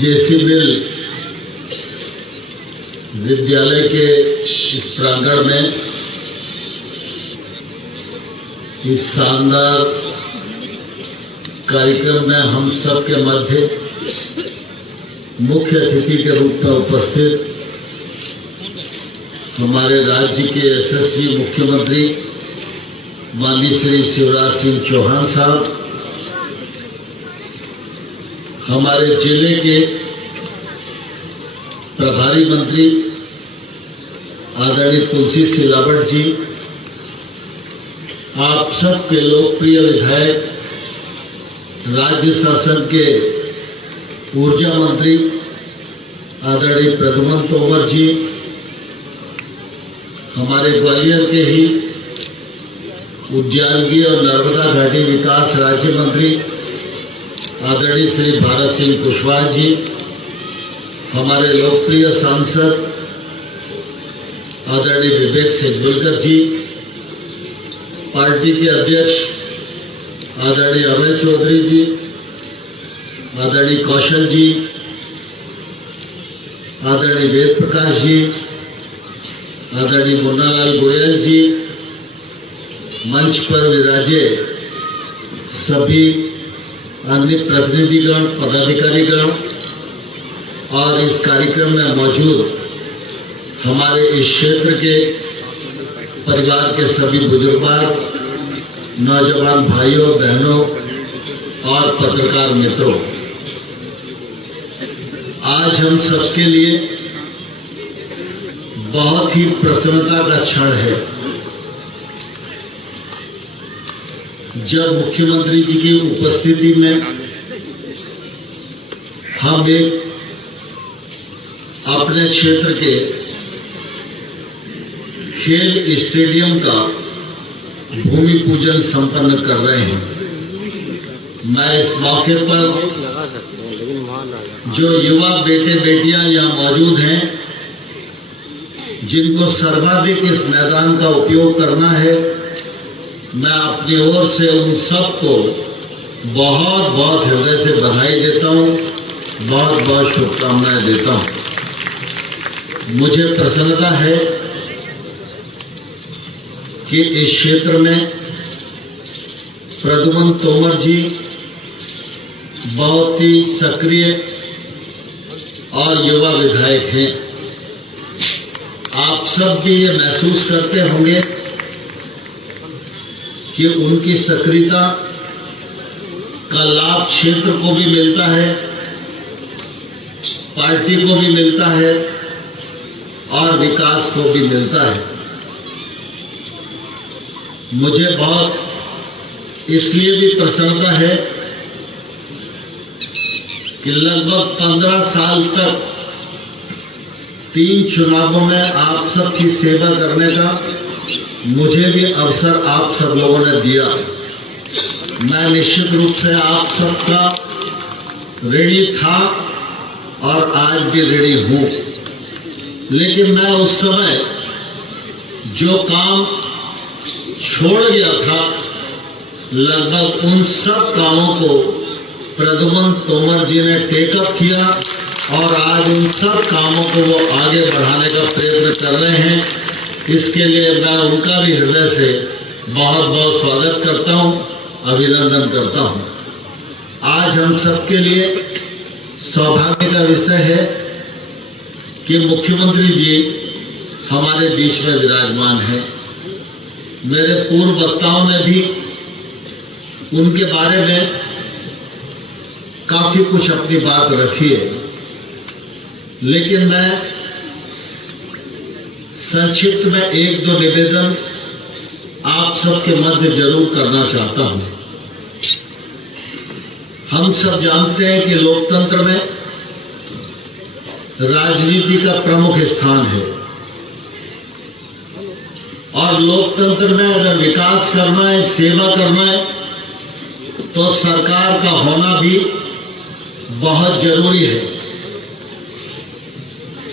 जेसीबिल विद्यालय के इस प्रांगण में इस शानदार कार्यक्रम में हम सबके मध्य मुख्य अतिथि के रूप में उपस्थित हमारे राज्य के यशस्वी मुख्यमंत्री माननीय श्री शिवराज सिंह चौहान साहब, हमारे जिले के प्रभारी मंत्री आदरणीय तुलसी सिलावट जी, आप सबके लोकप्रिय विधायक राज्य शासन के ऊर्जा मंत्री आदरणीय प्रद्युम्न तोमर जी, हमारे ग्वालियर के ही उद्यानिकी और नर्मदा घाटी विकास राज्य मंत्री आदरणीय श्री भारत सिंह कुशवाहा जी, हमारे लोकप्रिय सांसद आदरणीय विवेक सेजवलकर जी, पार्टी के अध्यक्ष आदरणीय अभय चौधरी जी, आदरणीय कौशल जी, आदरणीय वेद प्रकाश जी, आदरणीय मुन्नालाल गोयल जी, मंच पर विराजे सभी अन्य प्रतिनिधिगण, पदाधिकारीगण और इस कार्यक्रम में मौजूद हमारे इस क्षेत्र के परिवार के सभी बुजुर्ग, नौजवान भाइयों बहनों और पत्रकार मित्रों, आज हम सबके लिए बहुत ही प्रसन्नता का क्षण है जब मुख्यमंत्री जी की उपस्थिति में हम एक अपने क्षेत्र के खेल स्टेडियम का भूमि पूजन संपन्न कर रहे हैं। मैं इस मौके पर जो युवा बेटे बेटियां यहां मौजूद हैं, जिनको सर्वाधिक इस मैदान का उपयोग करना है, मैं अपनी ओर से उन सबको बहुत बहुत हृदय से बधाई देता हूं, बहुत बहुत शुभकामनाएं देता हूं। मुझे प्रसन्नता है कि इस क्षेत्र में प्रद्युम्न तोमर जी बहुत ही सक्रिय और युवा विधायक हैं। आप सब भी ये महसूस करते होंगे कि उनकी सक्रियता का लाभ क्षेत्र को भी मिलता है, पार्टी को भी मिलता है और विकास को भी मिलता है। मुझे बहुत इसलिए भी प्रसन्नता है कि लगभग 15 साल तक 3 चुनावों में आप सबकी सेवा करने का मुझे भी अवसर आप सब लोगों ने दिया। मैं निश्चित रूप से आप सबका ऋणी था और आज भी ऋणी हूं, लेकिन मैं उस समय जो काम छोड़ गया था, लगभग उन सब कामों को प्रद्युम्न तोमर जी ने टेकअप किया और आज उन सब कामों को वो आगे बढ़ाने का प्रयत्न कर रहे हैं। इसके लिए मैं उनका भी हृदय से बहुत बहुत स्वागत करता हूं, अभिनंदन करता हूं। आज हम सबके लिए सौभाग्य का विषय है कि मुख्यमंत्री जी हमारे बीच में विराजमान हैं। मेरे पूर्व वक्ताओं ने भी उनके बारे में काफी कुछ अपनी बात रखी है, लेकिन मैं संक्षिप्त में 1-2 निवेदन आप सबके मध्य जरूर करना चाहता हूं। हम सब जानते हैं कि लोकतंत्र में राजनीति का प्रमुख स्थान है और लोकतंत्र में अगर विकास करना है, सेवा करना है, तो सरकार का होना भी बहुत जरूरी है।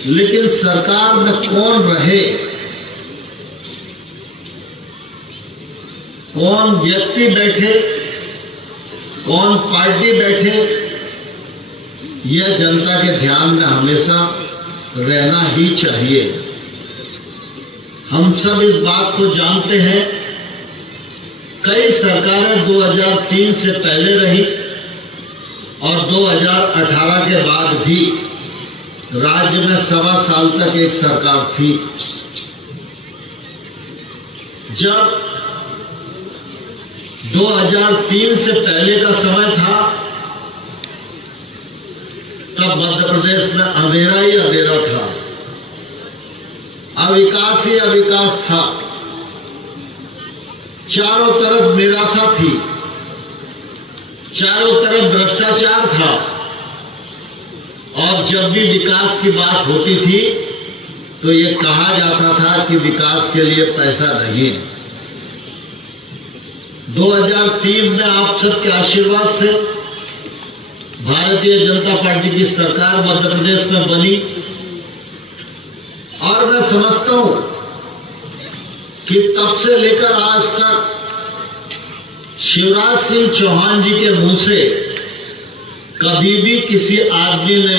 लेकिन सरकार में कौन रहे, कौन व्यक्ति बैठे, कौन पार्टी बैठे, यह जनता के ध्यान में हमेशा रहना ही चाहिए। हम सब इस बात को जानते हैं, कई सरकारें 2003 से पहले रही और 2018 के बाद भी राज्य में 1.25 साल तक एक सरकार थी। जब 2003 से पहले का समय था, तब मध्य प्रदेश में अंधेरा ही अंधेरा था, अविकास ही अविकास था, चारों तरफ निराशा थी, चारों तरफ भ्रष्टाचार था, और जब भी विकास की बात होती थी तो ये कहा जाता था कि विकास के लिए पैसा नहीं। 2003 में आप सबके आशीर्वाद से भारतीय जनता पार्टी की सरकार मध्य प्रदेश में बनी, और मैं समझता हूं कि तब से लेकर आज तक शिवराज सिंह चौहान जी के मुंह से कभी भी किसी आदमी ने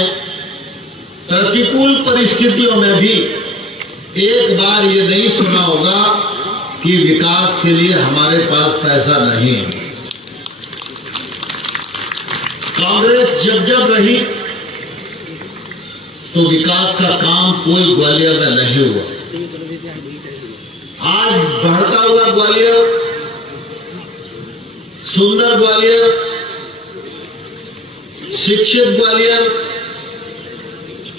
प्रतिकूल परिस्थितियों में भी एक बार ये नहीं सुना होगा कि विकास के लिए हमारे पास पैसा नहीं है। कांग्रेस जब रही तो विकास का काम कोई ग्वालियर में नहीं हुआ। आज बढ़ता हुआ ग्वालियर, सुंदर ग्वालियर, शिक्षित ग्वालियर,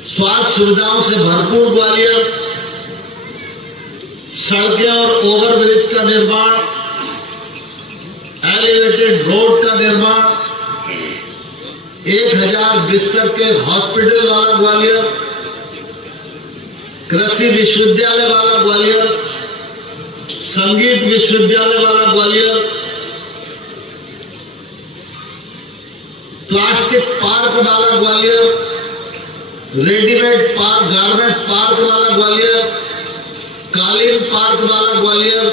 स्वास्थ्य सुविधाओं से भरपूर ग्वालियर, सड़कें और ओवरब्रिज का निर्माण, एलिवेटेड रोड का निर्माण, 1000 बिस्तर के हॉस्पिटल वाला ग्वालियर, कृषि विश्वविद्यालय वाला ग्वालियर, संगीत विश्वविद्यालय वाला ग्वालियर, प्लास्टिक पार्क वाला Gwalior, readymade park, garment park वाला ग्वालियर, कालीन पार्क वाला ग्वालियर।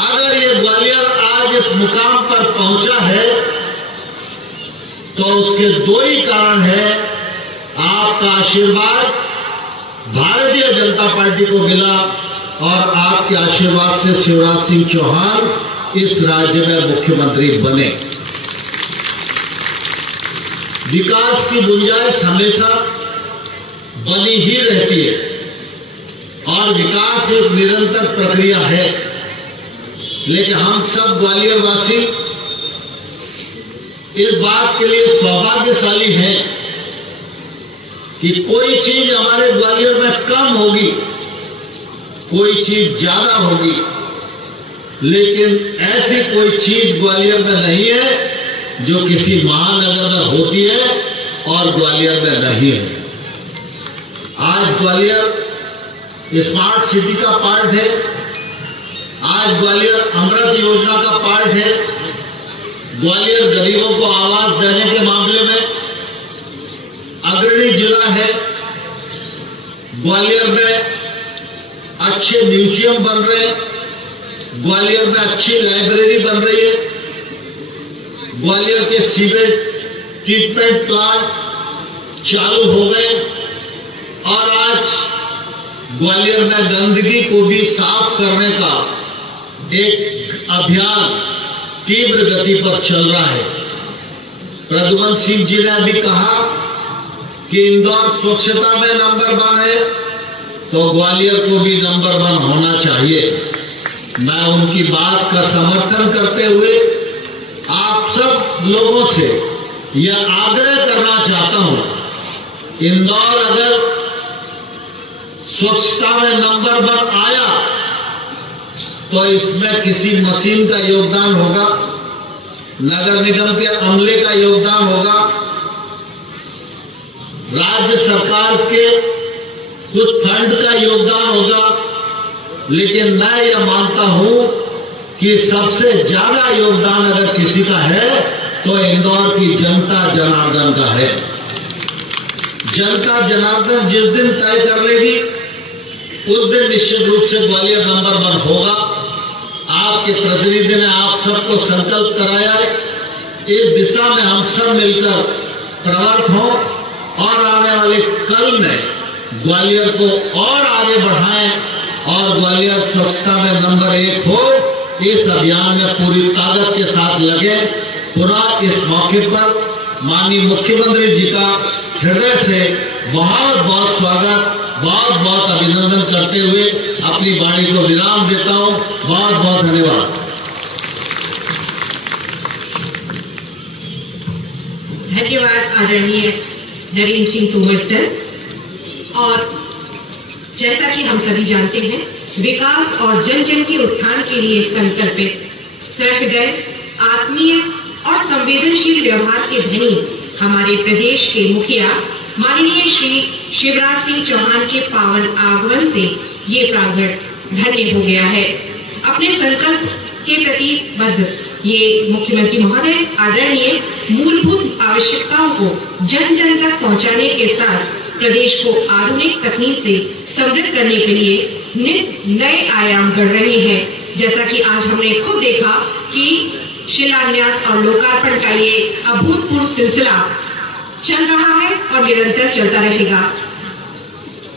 अगर ये ग्वालियर आज इस मुकाम पर पहुंचा है तो उसके दो ही कारण है, आपका आशीर्वाद भारतीय जनता पार्टी को मिला और आपके आशीर्वाद से शिवराज सिंह चौहान इस राज्य में मुख्यमंत्री बने। विकास की गुंजाइश हमेशा बनी ही रहती है और विकास एक निरंतर प्रक्रिया है, लेकिन हम सब ग्वालियर वासी इस बात के लिए सौभाग्यशाली हैं कि कोई चीज हमारे ग्वालियर में कम होगी, कोई चीज ज्यादा होगी, लेकिन ऐसी कोई चीज ग्वालियर में नहीं है जो किसी महानगर में होती है और ग्वालियर में नहीं है। आज ग्वालियर स्मार्ट सिटी का पार्ट है, आज ग्वालियर अमृत योजना का पार्ट है, ग्वालियर गरीबों को आवास देने के मामले में अग्रणी जिला है, ग्वालियर में अच्छे म्यूजियम बन रहे हैं, ग्वालियर में अच्छी लाइब्रेरी बन रही है, ग्वालियर के सीवेज ट्रीटमेंट प्लांट चालू हो गए और आज ग्वालियर में गंदगी को भी साफ करने का एक अभियान तीव्र गति पर चल रहा है। प्रद्युमन सिंह जी ने अभी कहा कि इंदौर स्वच्छता में नंबर 1 है, तो ग्वालियर को भी नंबर 1 होना चाहिए। मैं उनकी बात का समर्थन करते हुए आप सब लोगों से यह आग्रह करना चाहता हूं, इंदौर अगर स्वच्छता में नंबर 1 आया तो इसमें किसी मशीन का योगदान होगा, नगर निगम के अमले का योगदान होगा, राज्य सरकार के कुछ फंड का योगदान होगा, लेकिन मैं यह मानता हूं कि सबसे ज्यादा योगदान अगर किसी का है तो इंदौर की जनता जनार्दन का है। जनता जनार्दन जिस दिन तय कर लेगी उस दिन निश्चित रूप से ग्वालियर नंबर 1 होगा। आपके प्रतिनिधि ने आप सबको संकल्प कराया है, इस दिशा में हम सब मिलकर प्रवृत्त हों और आने वाले कल में ग्वालियर को और आगे बढ़ाएं और ग्वालियर स्वच्छता में नंबर 1 हो। इस अभियान में पूरी ताकत के साथ लगे। पुनः इस मौके पर माननीय मुख्यमंत्री जी का हृदय से बहुत बहुत स्वागत, बहुत बहुत अभिनंदन करते हुए अपनी वाणी को विराम देता हूं। बहुत बहुत धन्यवाद। धन्यवाद आदरणीय नरेंद्र सिंह तोमर सर। और जैसा कि हम सभी जानते हैं, विकास और जन जन के उत्थान के लिए संकल्पित, सहृदय, आत्मीय और संवेदनशील व्यवहार के धनी हमारे प्रदेश के मुखिया माननीय श्री शिवराज सिंह चौहान के पावन आगमन से ये प्रांगण धन्य हो गया है। अपने संकल्प के प्रति बद्ध ये मुख्यमंत्री महोदय आदरणीय मूलभूत आवश्यकताओं को जन जन तक पहुंचाने के साथ प्रदेश को आधुनिक तकनीक से समृद्ध करने के लिए नए आयाम गढ़ रहे हैं। जैसा कि आज हमने खुद देखा कि शिलान्यास और लोकार्पण का ये अभूतपूर्व सिलसिला चल रहा है और निरंतर चलता रहेगा।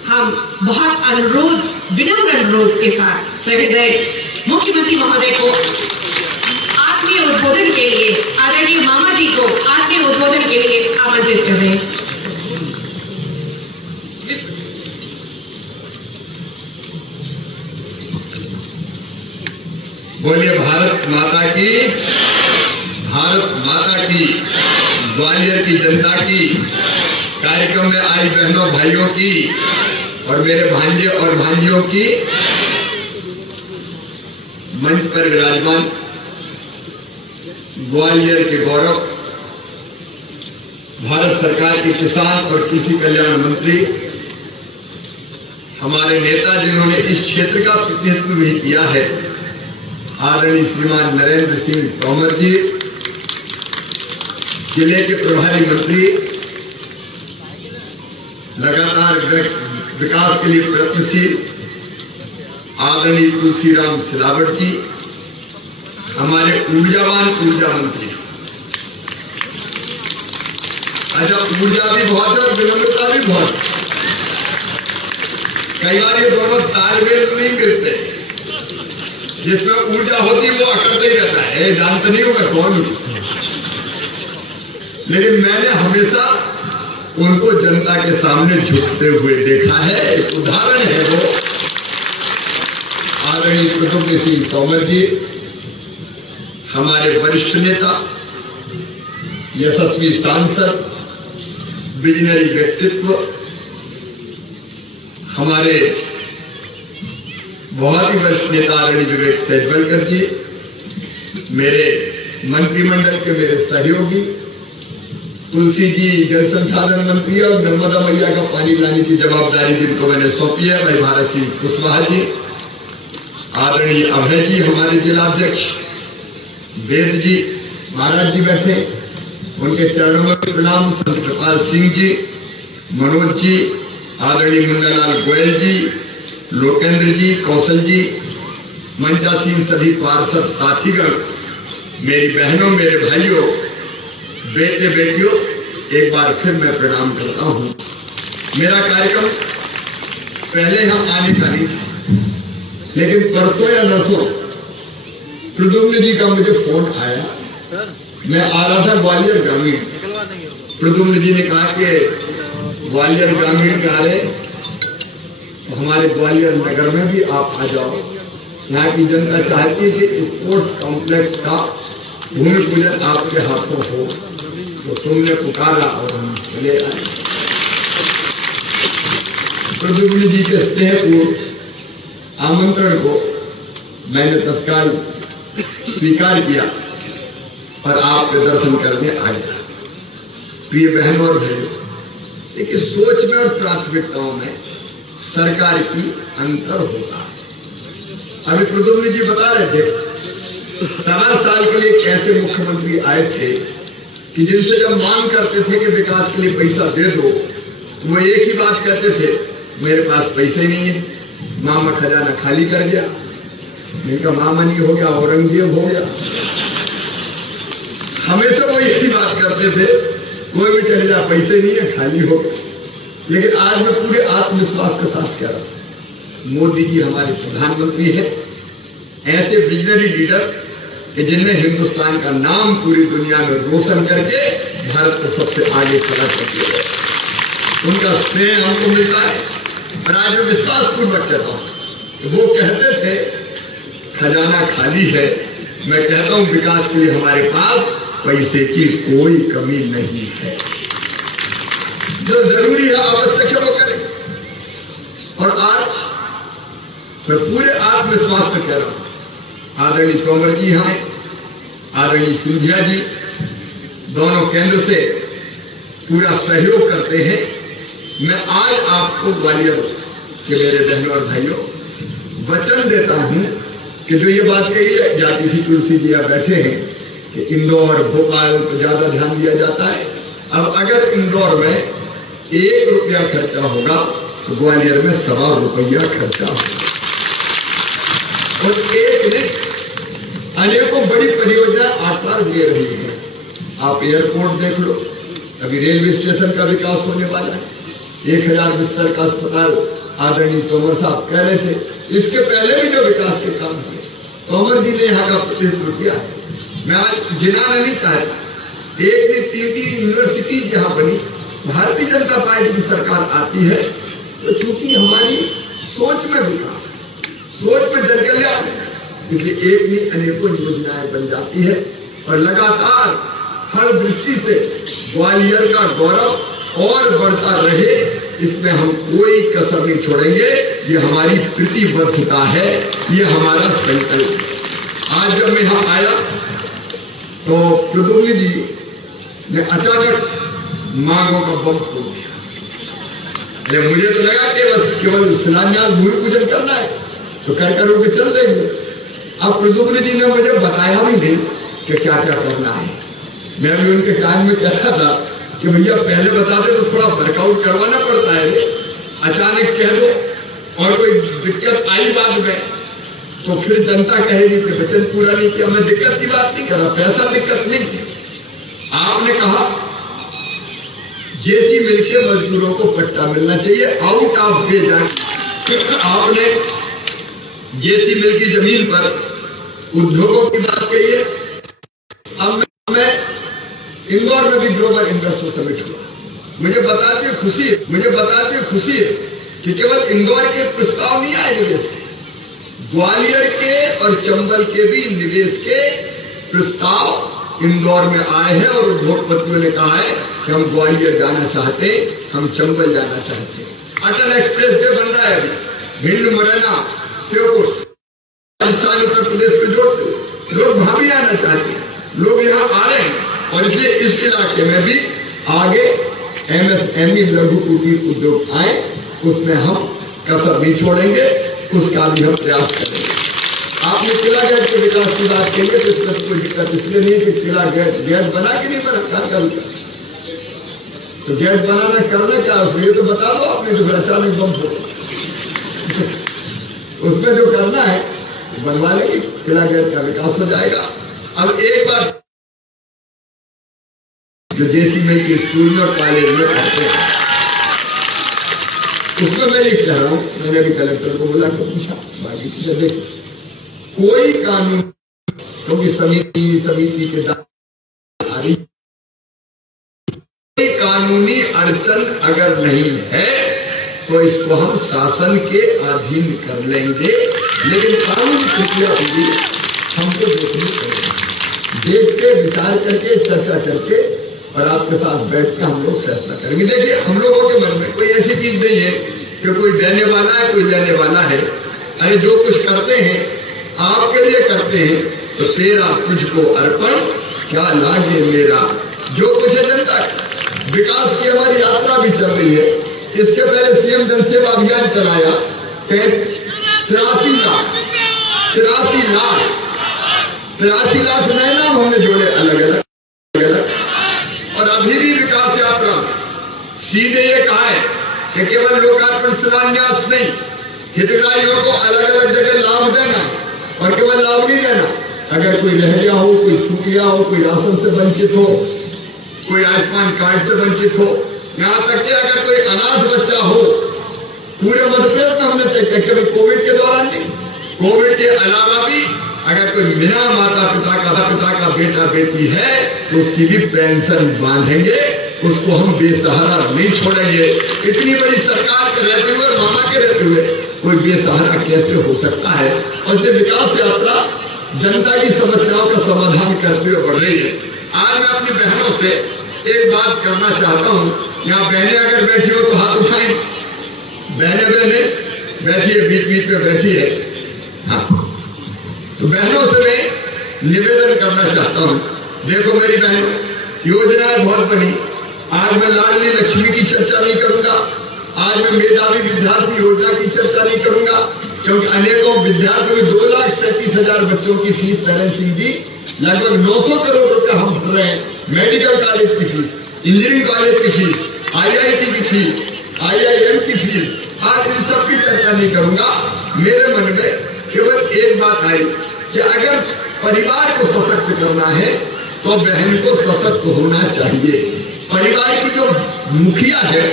हम बहुत विनम्र अनुरोध के साथ सहृदय मुख्यमंत्री महोदय को आत्मीय उद्बोधन के लिए, आदरणीय मामा जी को आत्मीय उद्बोधन के लिए आमंत्रित कर रहे हैं। बोलिए भारत माता की, भारत माता की, ग्वालियर की जनता की। कार्यक्रम में आई बहनों भाइयों की और मेरे भांजे और भांजियों की, मंच पर विराजमान ग्वालियर के गौरव, भारत सरकार के किसान और कृषि कल्याण मंत्री, हमारे नेता जिन्होंने इस क्षेत्र का प्रतिनिधित्व भी किया है, आदरणीय श्रीमान नरेंद्र सिंह तोमर जी, जिले के प्रभारी मंत्री, लगातार विकास के लिए प्रयत्नशील आदरणीय तुलसीराम सिलावट जी, हमारे ऊर्जावान ऊर्जा मंत्री। अच्छा, ऊर्जा भी बहुत है और विनम्रता भी बहुत है। कई बार ये दोनों तालमेल नहीं मिलते। जिसमें ऊर्जा होती वो अकड़ता ही रहता है, जानते नहीं हूं मैं कौन हूं, लेकिन मैंने हमेशा उनको जनता के सामने झुकते हुए देखा है। एक उदाहरण है वो आदरणीय प्रद्युम्न सिंह तोमर जी, हमारे वरिष्ठ नेता, यशस्वी सांसद, विजनरी व्यक्तित्व, हमारे बहुत ही वरिष्ठ नेता आदरणीय विवेक सेजवलकर जी, मेरे मंत्रिमंडल के मेरे सहयोगी, तुलसी जी जल संसाधन मंत्री और नर्मदा मैया का पानी लाने की जवाबदारी जिनको मैंने सौंपी है, भाई भारत सिंह कुशवाहा जी, आदरणीय अभय जी हमारे जिलाध्यक्ष, वेद जी महाराज जी बैठे, उनके चरणों में प्रणाम, संत कृपाल सिंह जी, मनोज जी, आदरणीय मुन्नालाल गोयल जी, लोकेंद्र जी, कौशल जी, मंचासीन सभी पार्षद साथीगण, मेरी बहनों, मेरे भाइयों, बेटे बेटियों, एक बार फिर मैं प्रणाम करता हूं। मेरा कार्यक्रम पहले हम आने का नहीं था, लेकिन परसों या नरसों प्रद्युम्न जी का मुझे फोन आया। मैं आ रहा था ग्वालियर ग्रामीण, प्रद्युम्न जी ने कहा कि ग्वालियर ग्रामीण में आ रहे, तो हमारे ग्वालियर नगर में भी आप आ जाओ। यहाँ की जनता चाहती है कि स्पोर्ट्स कॉम्प्लेक्स का भूमि पूजन आपके हाथों हो, तो तुमने पुकारा और हम चले आए। प्रद्युम्न जी के स्नेहपूर्ण आमंत्रण को मैंने तत्काल स्वीकार किया और आपके दर्शन करने आ गया। प्रिय बहनों और भाइयों, देखिए सोच में और प्राथमिकताओं में सरकार की अंतर होता है। अभी प्रद्युम्न जी बता रहे थे 7 साल के लिए कैसे मुख्यमंत्री आए थे कि जिनसे जब मांग करते थे कि विकास के लिए पैसा दे दो, वो एक ही बात कहते थे, मेरे पास पैसे नहीं है, मामा खजाना खाली कर गया। इनका मामा नहीं हो गया, औरंगजेब हो गया। हमेशा वो यही बात करते थे, कोई भी चले जा, पैसे नहीं है, खाली हो गया। लेकिन आज मैं पूरे आत्मविश्वास के साथ कह रहा हूं, मोदी जी हमारे प्रधानमंत्री हैं, ऐसे विजनरी लीडर कि जिनने हिंदुस्तान का नाम पूरी दुनिया में रोशन करके भारत को सबसे आगे खड़ा कर दिया। उनका स्नेह हमको मिलता है। और आज मैं विश्वास पूर्वक कहता हूं, वो कहते थे खजाना खाली है, मैं कहता हूं विकास के लिए हमारे पास पैसे की कोई कमी नहीं है। जो जरूरी है, आवश्यक है, वो करें। और आज मैं पूरे आत्मविश्वास से कह रहा हूं, आदरणीय तोमर जी हैं, आदरणीय सिंधिया जी, दोनों केंद्र से पूरा सहयोग करते हैं। मैं आज आपको ग्वालियर के मेरे बहनों और भाइयों वचन देता हूं कि जो ये बात कही जाती थी, तुलसी जी आप बैठे हैं, कि इंदौर भोपाल को ज्यादा ध्यान दिया जाता है। अब अगर इंदौर में 1 रुपया खर्चा होगा तो ग्वालियर में 1.25 रुपया खर्चा होगा। और एक ने अनेकों बड़ी परियोजना आकार दे रही है। आप एयरपोर्ट देख लो, अभी रेलवे स्टेशन का विकास होने वाला है। 1000 बिस्तर का अस्पताल आदरणीय तोमर साहब कह रहे थे। इसके पहले भी जो विकास के काम हुए, तोमर जी ने यहाँ का प्रतिनिधित्व किया है। मैं आज गिनाना नहीं चाहता, एक ने 3 यूनिवर्सिटी यहाँ बनी। भारतीय जनता पार्टी की सरकार आती है तो चूंकि हमारी सोच में विकास है, सोच में जनकल्याण है, इसलिए एक नहीं अनेकों योजनाएं बन जाती है। और लगातार हर दृष्टि से ग्वालियर का गौरव और बढ़ता रहे, इसमें हम कोई कसर नहीं छोड़ेंगे। ये हमारी प्रतिबद्धता है, ये हमारा संकल्प है। आज जब मैं यहां आया तो प्रद्युम्न जी ने अचानक मांगों का बम खोल दिया। अरे मुझे तो लगा कि बस केवल शिलान्यास भूमि पूजन करना है तो कर के चल देंगे। अब प्रद्युम्न जी ने मुझे बताया भी नहीं कि क्या क्या करना है। मैं भी उनके कान में कह रहा था कि भैया पहले बता दे तो थोड़ा वर्कआउट करवाना पड़ता है, अचानक कह दो और कोई दिक्कत आई बाद में तो फिर जनता कहेगी कि वचन पूरा नहीं किया। मैं दिक्कत की बात नहीं कर रहा, पैसा दिक्कत नहीं थी। आपने कहा जेसी मिल के मजदूरों को पट्टा मिलना चाहिए, आउट ऑफ वे जाए। आपने जेसी मिल की जमीन पर उद्योगों की बात कही है। अब मैं इंदौर में भी ग्लोबल इन्वेस्टर समिट हुआ। मुझे बताते खुशी है कि केवल इंदौर के प्रस्ताव नहीं आए निवेश के, ग्वालियर के और चंबल के भी निवेश के प्रस्ताव इंदौर में आए हैं। और उद्योगपतियों ने कहा है कि हम ग्वालियर जाना चाहते, हम चंबल जाना चाहते हैं। अटल एक्सप्रेस वे बन रहा है अभी, भिंड, मुरैना, श्योपुर, राजस्थान, उत्तर प्रदेश में जोड़ते लोग वहां भी आना चाहते हैं, लोग यहाँ आ रहे हैं। और इसलिए इस इलाके में भी आगे एमएसएमई लघु कुटीर उद्योग आए, उसमें हम कसर नहीं छोड़ेंगे, उसका भी हम प्रयास करेंगे। आपने किला गेट के विकास की बात कही है तो इसमें कोई दिक्कत इसलिए नहीं कि किला गेट बना कि नहीं बना, क्या विकास तो गेट बनाना करना क्या उसमें तो बता दो आपने, जो अचानक बम हो उसमें जो करना है बनवा लेंगे, किला गेट का विकास हो जाएगा। अब एक बार जो जेसी में के स्कूल और कॉलेज में पढ़ते हैं उसमें मैं लिख रहा हूं, मैंने भी कलेक्टर को बोला कि पूछा बाकी चीजें देख, कोई कानून क्योंकि समिति के दायरे कोई कानूनी अड़चन अगर नहीं है तो इसको हम शासन के अधीन कर लेंगे। लेकिन कानूनी प्रक्रिया होगी हमको देखनी पड़ेगी, देख के विचार करके चर्चा करके और आपके साथ बैठ के हम लोग फैसला करेंगे। देखिए हम लोगों के मन में कोई ऐसी चीज नहीं है कि कोई देने वाला है कोई लेने वाला है। अरे जो कुछ करते हैं आपके लिए करते हैं, तो तेरा तुझको अर्पण क्या लागे मेरा, जो कुछ है जनता का। विकास की हमारी यात्रा भी चल रही है। इसके पहले सीएम जनसेवा अभियान चलाया, 83 लाख नए नाम हमने जोड़े अलग अलग। और अभी भी विकास यात्रा सीधे ये कहा है कि केवल लोकार्पण शिलान्यास नहीं, हितग्राहियों को अलग अलग जगह लाभ देना और केवल लाभ नहीं देना, अगर कोई रह गया हो, कोई छूट गया हो, कोई राशन से वंचित हो, कोई आयुष्मान कार्ड से वंचित हो, यहां तक कि अगर कोई अनाथ बच्चा हो, पूरे मध्य प्रदेश में हमने तय किया केवल कोविड के दौरान नहीं, कोविड के अलावा भी अगर कोई बिना माता पिता का बेटा बेटी है तो उसकी भी पेंशन बांधेंगे, उसको हम बेसहारा नहीं छोड़ेंगे। इतनी बड़ी सरकार के रहते हुए, मामा के रहते हुए कोई बेसहारा कैसे हो सकता है? और ये विकास यात्रा जनता की समस्याओं का समाधान करते हुए बढ़ रही है। आज मैं अपनी बहनों से एक बात करना चाहता हूं, यहाँ बहनें अगर बैठी हो तो हाथ उठाएं। बहनें बैठी है, बीच बीच में बैठी है। हाँ, तो बहनों से मैं निवेदन करना चाहता हूं, देखो मेरी बहनों, योजनाएं बहुत बनी। आज मैं लाडली लक्ष्मी की चर्चा नहीं करूंगा, आज मैं मेधावी विद्यार्थी योजना की चर्चा नहीं करूंगा, क्योंकि अनेकों विद्यार्थियों में 2,37,000 बच्चों की फीस बैलेंसिंग दी, लगभग 900 करोड़ रुपया हम भर रहे हैं। मेडिकल कॉलेज की फीस, इंजीनियरिंग कॉलेज की फीस, IIT की फीस, IIM की फीस, आज इन सब की चर्चा नहीं करूंगा। मेरे मन में केवल एक बात आई कि अगर परिवार को सशक्त करना है तो बहन को सशक्त होना चाहिए। परिवार की जो मुखिया है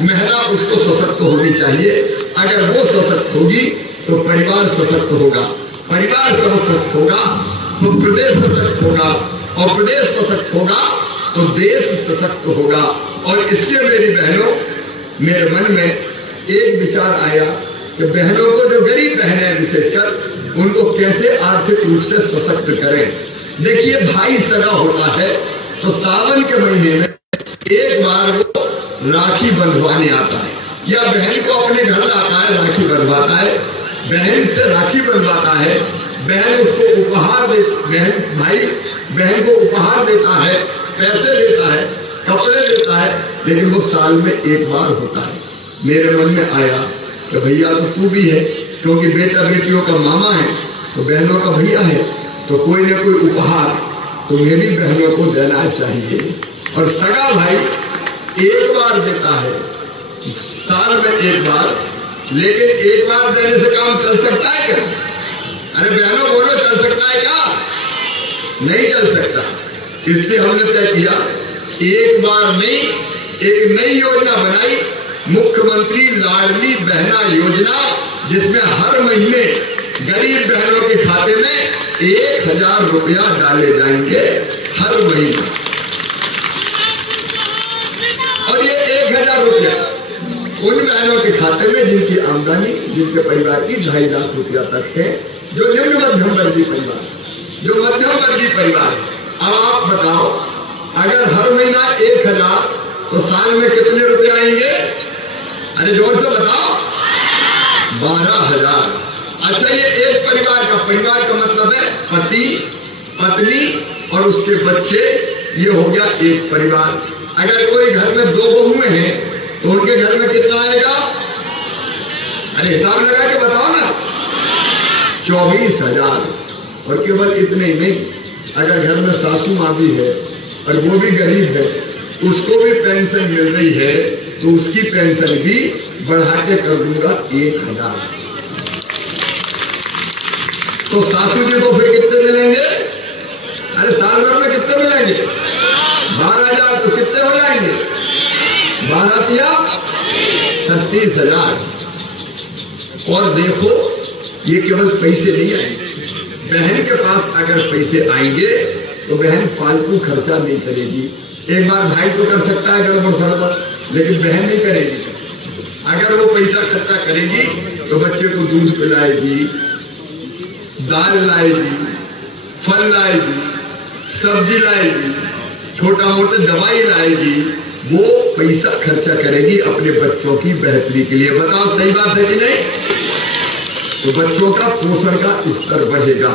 महिला, उसको सशक्त होनी चाहिए। अगर वो सशक्त होगी तो परिवार सशक्त होगा, परिवार सशक्त होगा तो प्रदेश सशक्त होगा, और प्रदेश सशक्त होगा तो देश सशक्त होगा। और इसलिए मेरी बहनों, मेरे मन में एक विचार आया कि बहनों को, जो गरीब बहनें हैं विशेषकर, उनको कैसे आर्थिक रूप से सशक्त करें। देखिए, भाई सगा होता है तो सावन के महीने में एक बार वो राखी बंधवाने आता है, या बहन को अपने घर लाता है, राखी बंधवाता है, बहन से राखी बंधवाता है, बहन उसको उपहार दे, भाई बहन को उपहार देता है, पैसे देता है, कपड़े देता है, लेकिन वो साल में एक बार होता है। मेरे मन में आया कि भैया तो तू भी है, क्योंकि बेटा बेटियों का मामा है तो बहनों का भैया है, तो कोई न कोई उपहार तुम्हें भी बहनों को देना चाहिए। और सगा भाई एक बार देता है, साल में एक बार, लेकिन एक बार देने से काम चल सकता है क्या? अरे बहनों बोलो, चल सकता है क्या? नहीं चल सकता। इसलिए हमने तय किया, एक बार नहीं, एक नई योजना बनाई, मुख्यमंत्री लाडली बहना योजना, जिसमें हर महीने गरीब बहनों के खाते में 1,000 रुपया डाले जाएंगे हर महीने। और ये 1,000 रुपया उन बहनों के खाते में जिनकी आमदनी, जिनके परिवार की 2.5 लाख रुपया तक है, जो निम्न मध्यम वर्गीय परिवार, जो मध्यम वर्गीय परिवार है। अब आप बताओ, अगर हर महीना 1,000 तो साल में कितने रुपए आएंगे? अरे जोर से बताओ, 12,000। अच्छा, ये एक परिवार का मतलब है पति, पत्नी और उसके बच्चे, ये हो गया एक परिवार। अगर कोई घर में 2 बहुएं हैं तो उनके घर में कितना आएगा? अरे हिसाब लगा के बताओ ना, 24,000। और केवल इतने ही नहीं, अगर घर में सासू माँ भी है और वो भी गरीब है, उसको भी पेंशन मिल रही है, तो उसकी पेंशन भी बढ़ा के कर दूंगा 1,000। तो सासू जी को फिर कितने मिलेंगे? अरे साल भर में कितने मिलेंगे? 12,000। तो कितने हो जाएंगे? 12 या 36,000। और देखो, ये केवल पैसे नहीं आएंगे, बहन के पास अगर पैसे आएंगे तो बहन फालतू खर्चा नहीं करेगी। एक बार भाई तो कर सकता है गड़बड़ सड़बड़, लेकिन बहन नहीं करेगी। अगर वो पैसा खर्चा करेगी तो बच्चे को दूध पिलाएगी, दाल लाएगी, फल लाएगी, सब्जी लाएगी, छोटा मोटा दवाई लाएगी, वो पैसा खर्चा करेगी अपने बच्चों की बेहतरी के लिए। बताओ सही बात है कि नहीं? तो बच्चों का पोषण का स्तर बढ़ेगा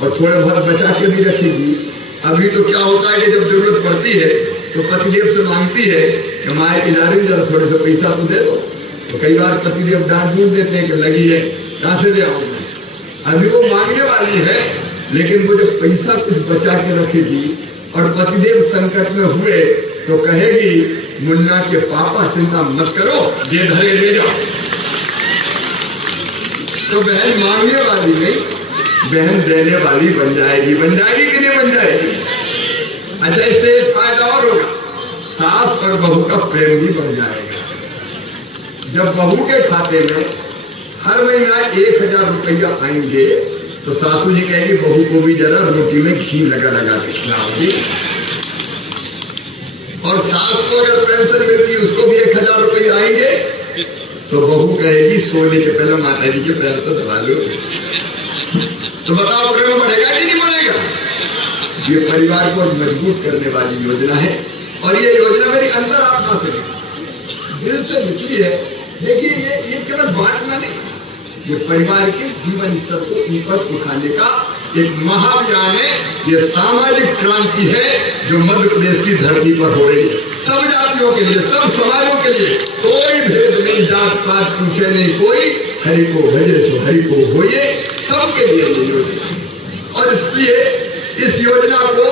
और थोड़े बहुत बचा के भी रखेगी। अभी तो क्या होता है कि जब जरूरत पड़ती है तो पतिदेव से मांगती है कि माँ की जा रही, जरा थोड़े से पैसा तो दे दो। तो कई बार पतिदेव डांट डूट देते हैं कि लगी है, कहां से दे आऊंगा। अभी वो मांगने वाली है, लेकिन वो जब पैसा कुछ बचा के रखेगी और पतिदेव संकट में हुए तो कहेगी मुन्ना के पापा चिंता मत करो, ये धरे ले जाओ। तो बहन मांगने वाली नहीं, बहन देने वाली बन जाएगी। बन जाएगी कि नहीं बन जाएगी? अच्छा, इससे एक फायदा और होगा, सास और बहू का प्रेम भी बढ़ जाएगा। जब बहू के खाते में हर महीना 1000 रुपया आएंगे तो सासू जी कहेगी बहू को भी जरा रोटी में घी लगा लगा के खिलाओगी। और सास को अगर पेंशन मिलती उसको भी 1000 रुपये आएंगे तो बहू कहेगी सोने के पहले माता जी के पैर तो दबा लो। तो बताओ प्रेम बढ़ेगा कि नहीं बढ़ेगा? ये परिवार को मजबूत करने वाली योजना है और ये योजना मेरी अंदर आत्मा से दिल से निकली है। देखिए ये केवल बांटना नहीं, ये परिवार के जीवन स्तर को ऊपर उठाने का एक महाअभियान है। ये सामाजिक क्रांति है जो मध्य प्रदेश की धरती पर हो रही है। सब जातियों के लिए, सब समाजों के लिए, कोई भेद नहीं, जात पात पूछे नहीं कोई, हरि को भजे सो हरि को होए, सबके लिए ये योजना। और इसलिए इस योजना को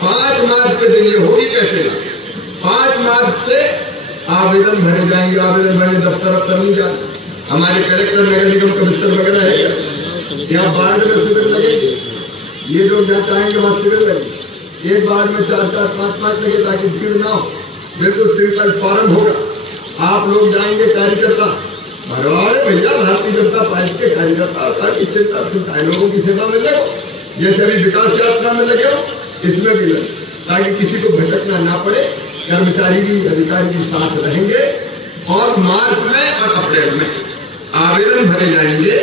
5 मार्च के दिन ये होगी कैसे ना, 5 मार्च से आवेदन भरे जाएंगे। आवेदन भरने दफ्तर नहीं जाते, हमारे कलेक्टर नगर निगम कमिश्नर वगैरह है क्या? यहाँ वार्ड में शिविर लगेंगे, ये लोग जहाँ चाहेंगे वहाँ शिविर लगेंगे। एक वार्ड में 4-4, 5-5 लगे ताकि भीड़ ना हो। बिल्कुल सिंपल फॉर्म होगा, आप लोग जाएंगे कार्यकर्ता, अरे भैया भारतीय जनता पार्टी के कार्यकर्ता लोगों की सेवा में लगो, जैसे अभी विकास यात्रा में लगे हो इसमें भी लगे, ताकि किसी को भटकना ना पड़े। कर्मचारी भी अधिकारी भी साथ रहेंगे। और मार्च में और अप्रैल में आवेदन भरे जाएंगे।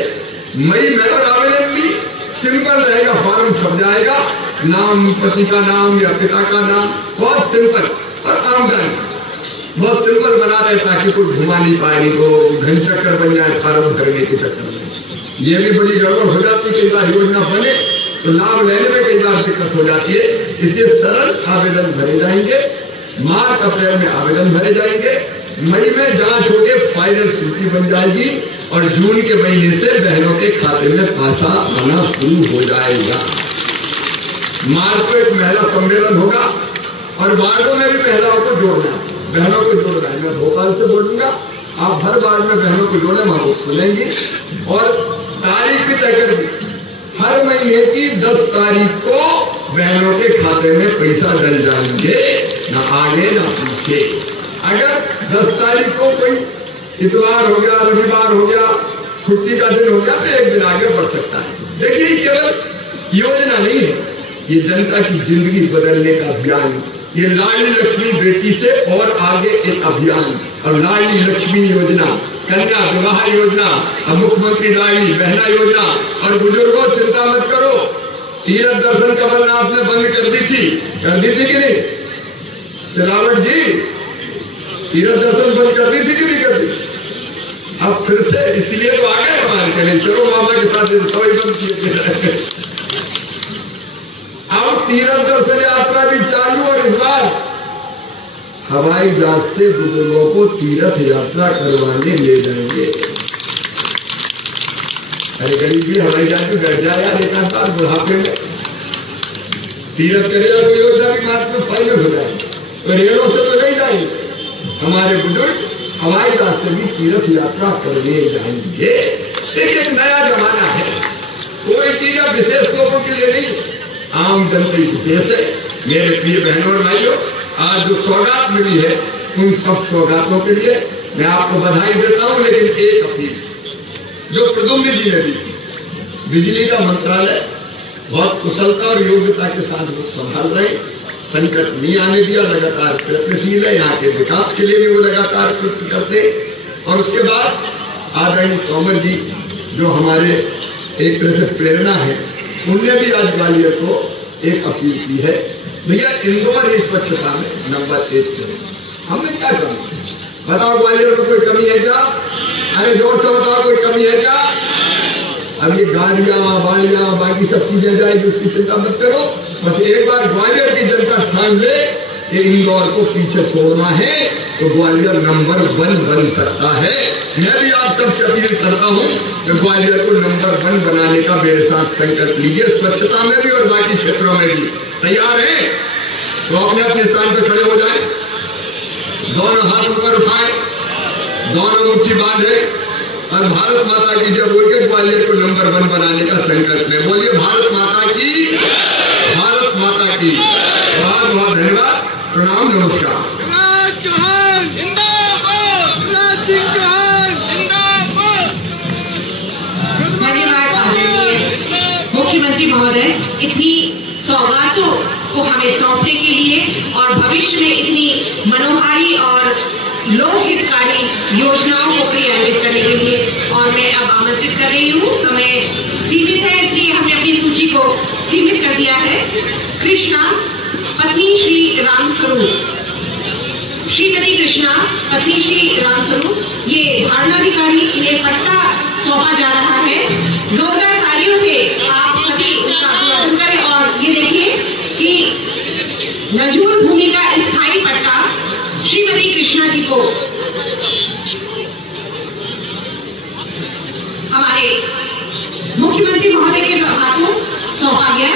मई में और आवेदन भी सिंपल रहेगा, फॉर्म छप जाएगा, नाम, पति का नाम या पिता का नाम, बहुत सिंपल। और आमदनी बहुत सिंपल बना रहे ताकि कोई घुमा नहीं पाएगी, तो घन चक्कर बन जाए फॉर्म भरने के चक्कर में। ये भी बड़ी गड़बड़ हो जाती है, कई बार योजना बने तो लाभ लेने में कई बार दिक्कत हो जाती है। इसलिए सरल आवेदन भरे जाएंगे, मार्च अप्रैल में आवेदन भरे जाएंगे, मई में जांच होकर फाइनल सूची बन जाएगी और जून के महीने से बहनों के खाते में पैसा आना शुरू हो जाएगा। मार्च को एक महिला सम्मेलन होगा और वार्डों में भी महिलाओं को जोड़ना, बहनों को जोड़ना है। मैं भोपाल से बोलूंगा, आप हर वार्ड में बहनों को जोड़े, वहां वो सुनेंगी। और तारीख भी तय कर दी, हर महीने की 10 तारीख को बहनों के खाते में पैसा डल जाएंगे, न आगे न पीछे। अगर 10 तारीख को कोई इतवार हो गया, रविवार हो गया, छुट्टी का दिन हो गया तो एक दिन आगे बढ़ सकता है। देखिए केवल योजना नहीं है, ये जनता की जिंदगी बदलने का अभियान। ये लाडली लक्ष्मी बेटी से और आगे एक अभियान, और लाडली लक्ष्मी योजना, कन्या विवाह योजना, और मुख्यमंत्री लाडली बहना योजना। और बुजुर्गों चिंता मत करो, तीर्थ दर्शन कमलनाथ ने बंद कर दी थी कि नहीं? सिलावट जी, तीर्थ दर्शन बंद कर दी थी कि नहीं कर दी? अब फिर से इसलिए तो आ गए हमारे करें, चलो मामा के साथ सवाई बंद किए। अब तीर्थ दर्शन यात्रा भी चालू, और इस बार हवाई जहाज से बुजुर्गों को तीर्थ यात्रा करवाने ले जाएंगे। अरे गरीब भी हवाई जहाज में बैठ जाए यार, एक आध बार बुढ़ापे में तीर्थ करेगा कोई योजना भी मार्च में फाइनल हो जाए, तो रेलों से तो नहीं जाएंगे। हमारे बुजुर्ग हवाई जहाज से भी तीर्थ यात्रा करने जाएंगे। एक नया जमाना है, कोई चीज विशेष लोगों के लिए नहीं, आम जनता विशेष है। मेरे प्रिय बहनों और भाइयों, आज जो सौगात मिली है उन सब सौगातों के लिए मैं आपको बधाई देता हूं। लेकिन एक अपील जो प्रद्युम्न जी ने दी, बिजली का मंत्रालय बहुत कुशलता और योग्यता के साथ वो संभाल रहे, संकट नहीं आने दिया, लगातार प्रयत्नशील है। यहाँ के विकास के लिए भी वो लगातार प्रयत्न करते। और उसके बाद आदरणीय तोमर जी जो हमारे एक तरह से प्रेरणा है, उनने भी आज ग्वालियर को एक अपील की है, भैया इंदौर इस स्वच्छता में नंबर 1 पे। हमने क्या कमी बताओ? ग्वालियर में कोई कमी है क्या? अरे जोर से बताओ, कोई कमी है क्या? अब ये गाड़ियां बाड़ियां बाकी सब चीजें जाएगी, उसकी चिंता मत करो। बस एक बार ग्वालियर की जनता ठान ले कि इंदौर को पीछे छोड़ना है तो ग्वालियर नंबर 1 बन सकता है। मैं भी आप सबसे अपील करता हूं कि ग्वालियर को नंबर 1 बनाने का मेरे साथ संकल्प लीजिए, स्वच्छता में भी और बाकी क्षेत्रों में भी। तैयार हैं तो अपने अपने स्थान पर खड़े हो जाएं। दोनों हाथ ऊपर उठाए, दोनों मुट्ठी बांधे और भारत माता की जय बोल के ग्वालियर को नंबर 1 बनाने का संकल्प में बोलिए भारत माता की, भारत माता की। बहुत बहुत धन्यवाद, प्रणाम, नमस्कार। राज चौहान जिंदाबाद, राज सिंह चौहान जिंदाबाद। धन्यवाद आदरणीय मुख्यमंत्री महोदय, इतनी सौगातों को हमें सौंपने के लिए और भविष्य में इतनी मनोहारी और लोकहितकारी योजनाओं को क्रियान्वित करने के लिए। और मैं अब आमंत्रित कर रही हूँ, समय सीमित है इसलिए हमने अपनी सूची को सीमित कर दिया है। कृष्णा पत्नी श्री रामस्वरूप, श्रीमती कृष्णा पत्नी श्री रामस्वरूप, ये धारणाधिकारी, इन्हें पट्टा सौंपा जा रहा है। जोरदार तालियों से आप सभी उसका अभिवादन करें और ये देखिए कि नजूल भूमि का स्थायी पट्टा श्रीमती कृष्णा जी को हमारे मुख्यमंत्री महोदय के हाथों सौंपा गया।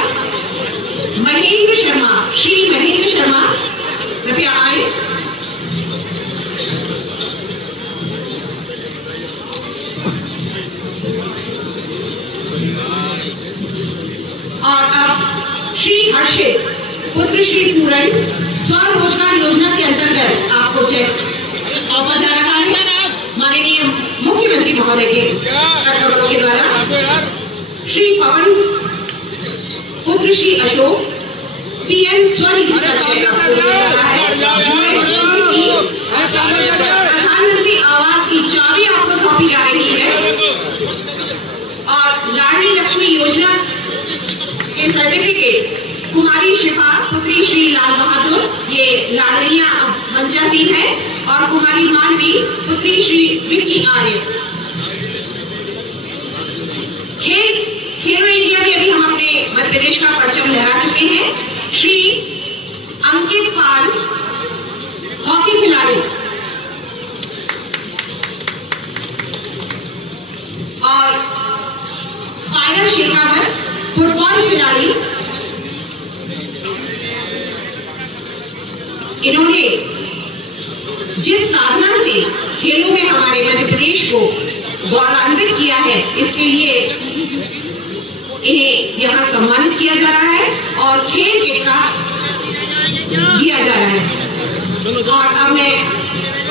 महेंद्र शर्मा, श्री महेंद्र शर्मा कृपया आए। और अब श्री हर्षित पुत्र श्री पूरण स्वरोजगार योजना के अंतर्गत आपको चेक सौंपा जा रहा है माननीय मुख्यमंत्री महोदय के कटकमलों के द्वारा। श्री पवन पुत्र श्री अशोक पीएम स्वनिधि का चेक आपको दिया जा रहा है। प्रधानमंत्री आवास की चाबी आपको सौंपी जा रही है और लाडली लक्ष्मी योजना के सर्टिफिकेट कुमारी शिफा पुत्री श्री लाल बहादुर, ये लाडलिया मंचासीन है, और कुमारी मानवी पुत्री श्री विक्की आर्य। खेलो इंडिया में अभी हम अपने मध्य प्रदेश का परचम लहरा चुके हैं। श्री अंकित पाल हॉकी खिलाड़ी और पायल शेखावत फुटबॉल खिलाड़ी, इन्होंने जिस साधना से खेलों में हमारे मध्य प्रदेश को गौरवान्वित किया है, इसके लिए इन्हें यहाँ सम्मानित किया जा रहा है और खेल किट का दिया जा रहा है। और अब मैं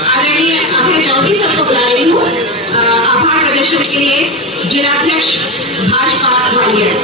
आदरणीय अभय चौधरी सर को बुला रही हूँ आभार प्रदर्शन के लिए, जिलाध्यक्ष भाजपा ग्वालियर।